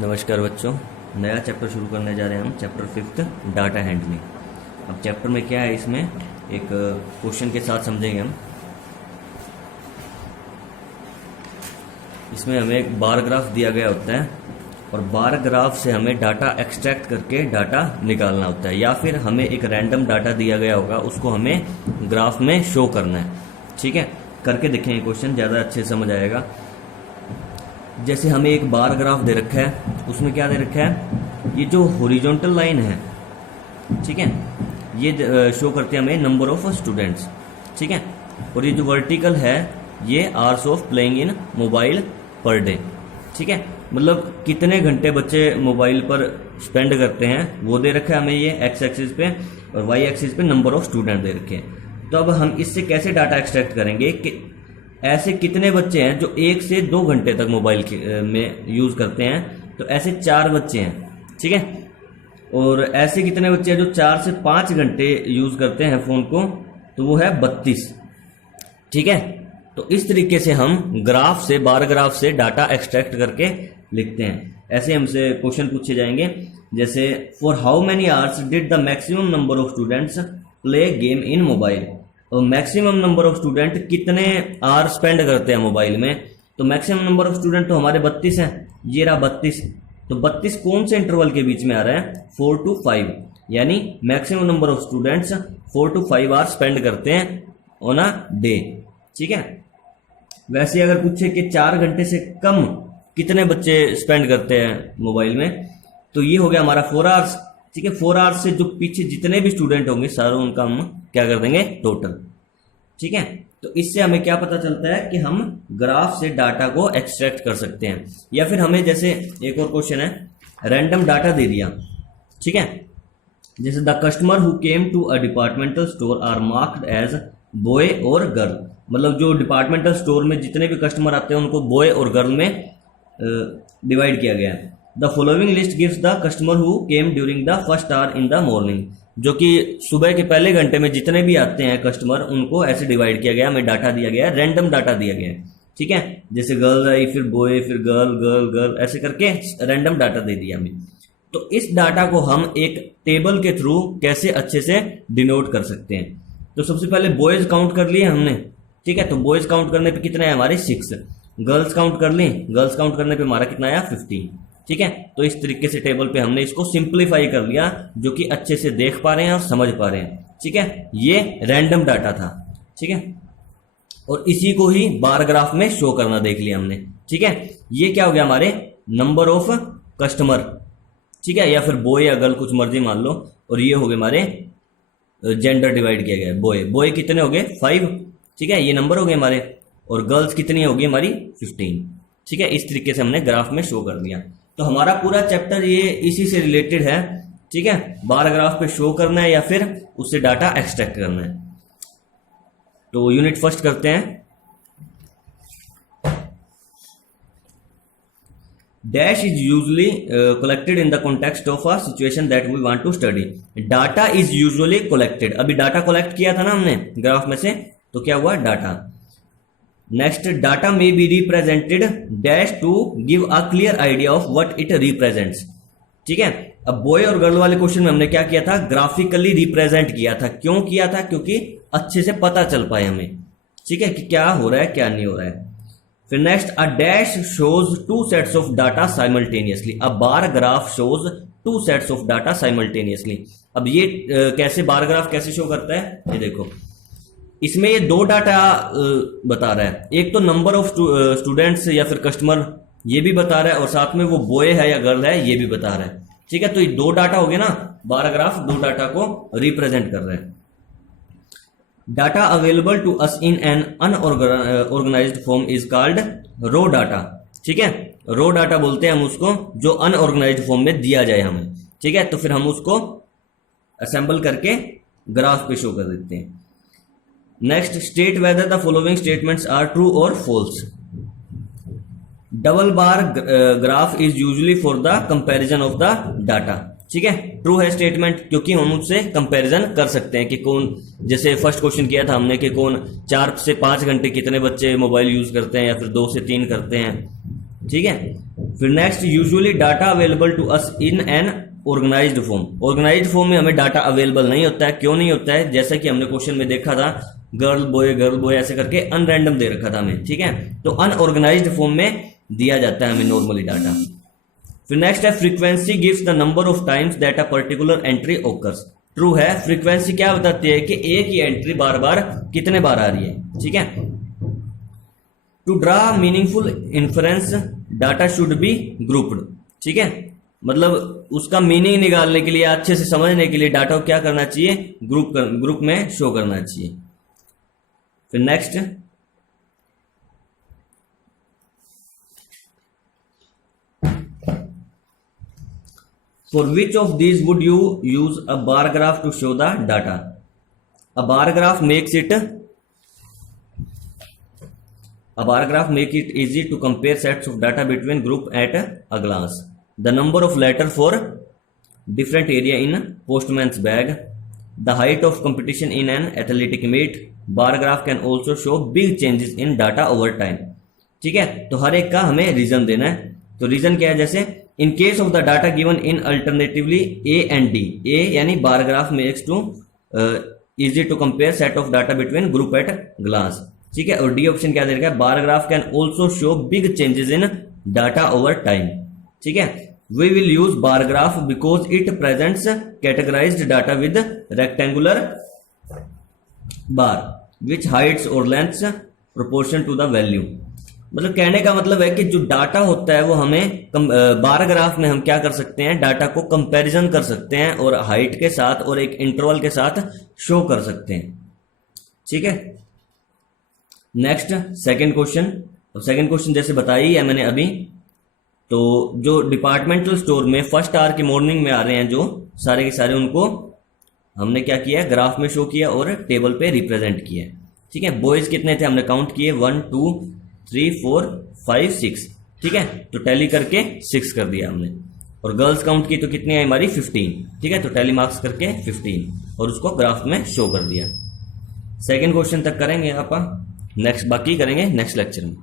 नमस्कार बच्चों, नया चैप्टर शुरू करने जा रहे हैं हम। Chapter 5 data handling. अब चैप्टर में क्या है, इसमें एक क्वेश्चन के साथ समझेंगे हम। इसमें हमें एक बार ग्राफ दिया गया होता है और बार ग्राफ से हमें डाटा एक्सट्रैक्ट करके डाटा निकालना होता है, या फिर हमें एक रैंडम डाटा दिया गया होगा, उसको हमें ग्राफ में शो करना है। ठीक है, करके देखेंगे क्वेश्चन, ज़्यादा अच्छे से समझ आएगा। जैसे हमें एक बार ग्राफ दे रखा है, उसमें क्या दे रखा है, ये जो हॉरिजॉन्टल लाइन है, ठीक है, ये शो करते हैं हमें नंबर ऑफ स्टूडेंट्स। ठीक है, और ये जो वर्टिकल है ये hours of playing in mobile per day. ठीक है, मतलब कितने घंटे बच्चे मोबाइल पर स्पेंड करते हैं वो दे रखा है हमें ये एक्स एक्सिस पे, और वाई एक्सिस पे नंबर ऑफ स्टूडेंट दे रखे हैं। तो अब हम इससे कैसे डाटा एक्सट्रैक्ट करेंगे कि ऐसे कितने बच्चे हैं जो 1 से 2 घंटे तक मोबाइल में यूज़ करते हैं, तो ऐसे 4 बच्चे हैं। ठीक है, और ऐसे कितने बच्चे हैं जो 4 से 5 घंटे यूज़ करते हैं फ़ोन को, तो वो है 32। ठीक है, तो इस तरीके से हम ग्राफ से, बार ग्राफ से डाटा एक्सट्रैक्ट करके लिखते हैं। ऐसे हमसे क्वेश्चन पूछे जाएंगे, जैसे for how many hours did the maximum number of students play game in mobile. और मैक्सिमम नंबर ऑफ स्टूडेंट कितने आवर स्पेंड करते हैं मोबाइल में, तो मैक्सिमम नंबर ऑफ स्टूडेंट तो हमारे 32 हैं, ये रहा 32। तो 32 कौन से इंटरवल के बीच में आ रहा है, 4 to 5, यानी maximum number of students 4 to 5 hour spend करते हैं ऑन अ डे। ठीक है, वैसे अगर पूछे कि 4 घंटे से कम कितने बच्चे स्पेंड करते हैं मोबाइल में, तो ये हो गया हमारा 4 आवर्स। ठीक है, 4 आवर्स से जो पीछे जितने भी स्टूडेंट होंगे सारों उनका हम क्या कर देंगे, टोटल। ठीक है, तो इससे हमें क्या पता चलता है कि हम ग्राफ से डाटा को एक्सट्रैक्ट कर सकते हैं। या फिर हमें जैसे एक और क्वेश्चन है, रैंडम डाटा दे दिया। ठीक है, जैसे द customer who came to a departmental store are marked as boy और गर्ल। मतलब जो डिपार्टमेंटल स्टोर में जितने भी कस्टमर आते हैं उनको बॉय और गर्ल में डिवाइड किया गया है। The following list gives the customer who came during the first hour in the morning. जो कि सुबह के पहले घंटे में जितने भी आते हैं कस्टमर, उनको ऐसे डिवाइड किया गया, हमें डाटा दिया गया है, रैंडम डाटा दिया गया है। ठीक है, जैसे गर्ल आई, फिर बॉय, फिर गर्ल, गर्ल, गर्ल, ऐसे करके रैंडम डाटा दे दिया हमें। तो इस डाटा को हम एक टेबल के थ्रू कैसे अच्छे से डिनोट कर सकते हैं। तो सबसे पहले बॉयज काउंट कर लिए हमने। ठीक है, तो बॉयज काउंट करने पे कितने हैं हमारे, 6। गर्ल्स काउंट कर ली, गर्ल्स काउंट करने पे हमारा कितना आया, 15। ठीक है, तो इस तरीके से टेबल पे हमने इसको सिंप्लीफाई कर लिया, जो कि अच्छे से देख पा रहे हैं और समझ पा रहे हैं। ठीक है, ये रैंडम डाटा था। ठीक है, और इसी को ही बार ग्राफ में शो करना देख लिया हमने। ठीक है, ये क्या हो गया, हमारे नंबर ऑफ कस्टमर। ठीक है, या फिर बॉय या गर्ल, कुछ मर्जी मान लो। और ये हो गए हमारे जेंडर डिवाइड किया गया, बॉय, बॉय कितने हो गए, 5। ठीक है, ये नंबर हो गए हमारे। और गर्ल्स कितनी होगी हमारी, 15। ठीक है, इस तरीके से हमने ग्राफ में शो कर दिया। तो हमारा पूरा चैप्टर ये इसी से रिलेटेड है। ठीक है, बार ग्राफ पे शो करना है या फिर उससे डाटा एक्सट्रैक्ट करना है। तो यूनिट फर्स्ट करते हैं। Dash is usually collected in the context of a situation that we want to study. Data is usually collected, अभी डाटा कलेक्ट किया था ना हमने ग्राफ में से, तो क्या हुआ, data. Next, data may be represented dash to give a clear idea of what it represents. ठीक है, अब बॉय और गर्ल वाले क्वेश्चन में हमने क्या किया था, ग्राफिकली रिप्रेजेंट किया था। क्यों किया था, क्योंकि अच्छे से पता चल पाए हमें। ठीक है, कि क्या हो रहा है क्या नहीं हो रहा है। फिर next, a dash shows 2 sets of data simultaneously. A bar graph shows 2 sets of data simultaneously. अब ये कैसे बार ग्राफ कैसे शो करता है, ये देखो, इसमें ये 2 डाटा बता रहा है। एक तो नंबर ऑफ स्टूडेंट्स या फिर कस्टमर, ये भी बता रहा है, और साथ में वो बॉय है या गर्ल है ये भी बता रहा है। ठीक है, तो ये 2 डाटा हो गए ना, बार ग्राफ 2 डाटा को रिप्रेजेंट कर रहा है। Data available to us in an unorganised form is called raw data. ठीक है, रो डाटा बोलते हैं हम उसको जो अनऑर्गेनाइज्ड फॉर्म में दिया जाए हमें। ठीक है, तो फिर हम उसको असेंबल करके ग्राफ पे शो कर देते हैं। Next, state whether the following statements are true और false. Double bar graph is usually for the comparison of the data. ठीक है, ट्रू है स्टेटमेंट, क्योंकि हम उससे कंपैरिजन कर सकते हैं कि कौन, जैसे फर्स्ट क्वेश्चन किया था हमने कि कौन 4 से 5 घंटे कितने बच्चे मोबाइल यूज करते हैं या फिर 2 से 3 करते हैं। ठीक है, फिर next, usually data available to us in an organised form. Organised form में हमें डाटा अवेलेबल नहीं होता है। क्यों नहीं होता है? जैसा कि हमने क्वेश्चन में देखा था, गर्ल बॉय ऐसे करके अनरैंडम दे रखा था हमें, ठीक है। तो अनऑर्गेनाइज्ड फॉर्म में दिया जाता है हमें नॉर्मली डाटा। फिर नेक्स्ट है, frequency gives the number of times that a particular entry occurs. True है। फ्रीक्वेंसी क्या बताती है कि एक ही एंट्री बार बार कितने बार आ रही है, ठीक है। To draw meaningful inference data should be grouped, ठीक है। मतलब उसका मीनिंग निकालने के लिए, अच्छे से समझने के लिए डाटा को क्या करना चाहिए, ग्रुप में शो करना चाहिए। फिर next, for which of these would you use a bar graph to show the data? A bar graph makes it easy to compare sets of data between group at a glance. The number of letter for different area in postman's bag, the height of competition in an athletic meet. Bar graph can also show big changes in data over time. ठीक है, तो हर एक का हमें reason देना है। तो reason क्या है? जैसे in case of the data given in alternatively A and D, A यानी bar graph makes to easy to compare set of data between group at glance, ठीक है। और डी ऑप्शन क्या दे रखा है? Bar graph can also show big changes in data over time, ठीक है। We will use bar graph because it presents categorised data with rectangular bar which heights और lengths proportion to the value. मतलब कहने का मतलब है कि जो डाटा होता है वो हमें बार ग्राफ में हम क्या कर सकते हैं, डाटा को कंपैरिजन कर सकते हैं और हाइट के साथ और एक इंटरवल के साथ शो कर सकते हैं, ठीक है। Next second question. Second question जैसे बताई है मैंने अभी, तो जो डिपार्टमेंटल स्टोर में फर्स्ट आवर की मॉर्निंग में आ रहे हैं जो सारे के सारे, उनको हमने क्या किया, ग्राफ में शो किया और टेबल पे रिप्रेजेंट किया, ठीक है। बॉयज कितने थे हमने काउंट किए, 1 2 3 4 5 6, ठीक है। तो टैली करके 6 कर दिया हमने। और गर्ल्स काउंट की तो कितनी आई हमारी 15, ठीक है। तो टैली मार्क्स करके 15 और उसको ग्राफ में शो कर दिया। सेकंड क्वेश्चन तक करेंगे आप, नेक्स्ट बाकी करेंगे नेक्स्ट लेक्चर में।